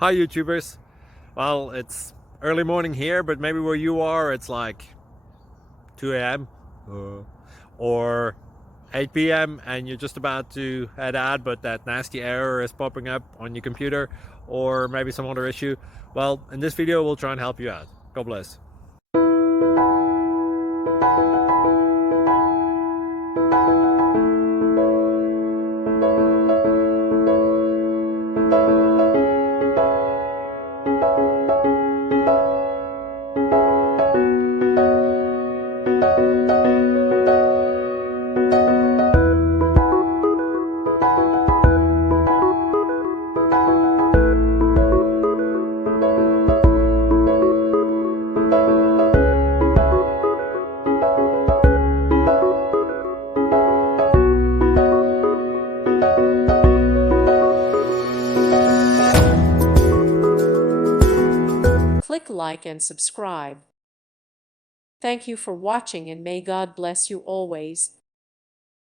Hi YouTubers. Well, it's early morning here, but maybe where you are it's like 2 a.m. or 8 p.m. and you're just about to head out, but that nasty error is popping up on your computer, or maybe some other issue. Well, in this video we'll try and help you out. God bless. Click like and subscribe. Thank you for watching and may God bless you always.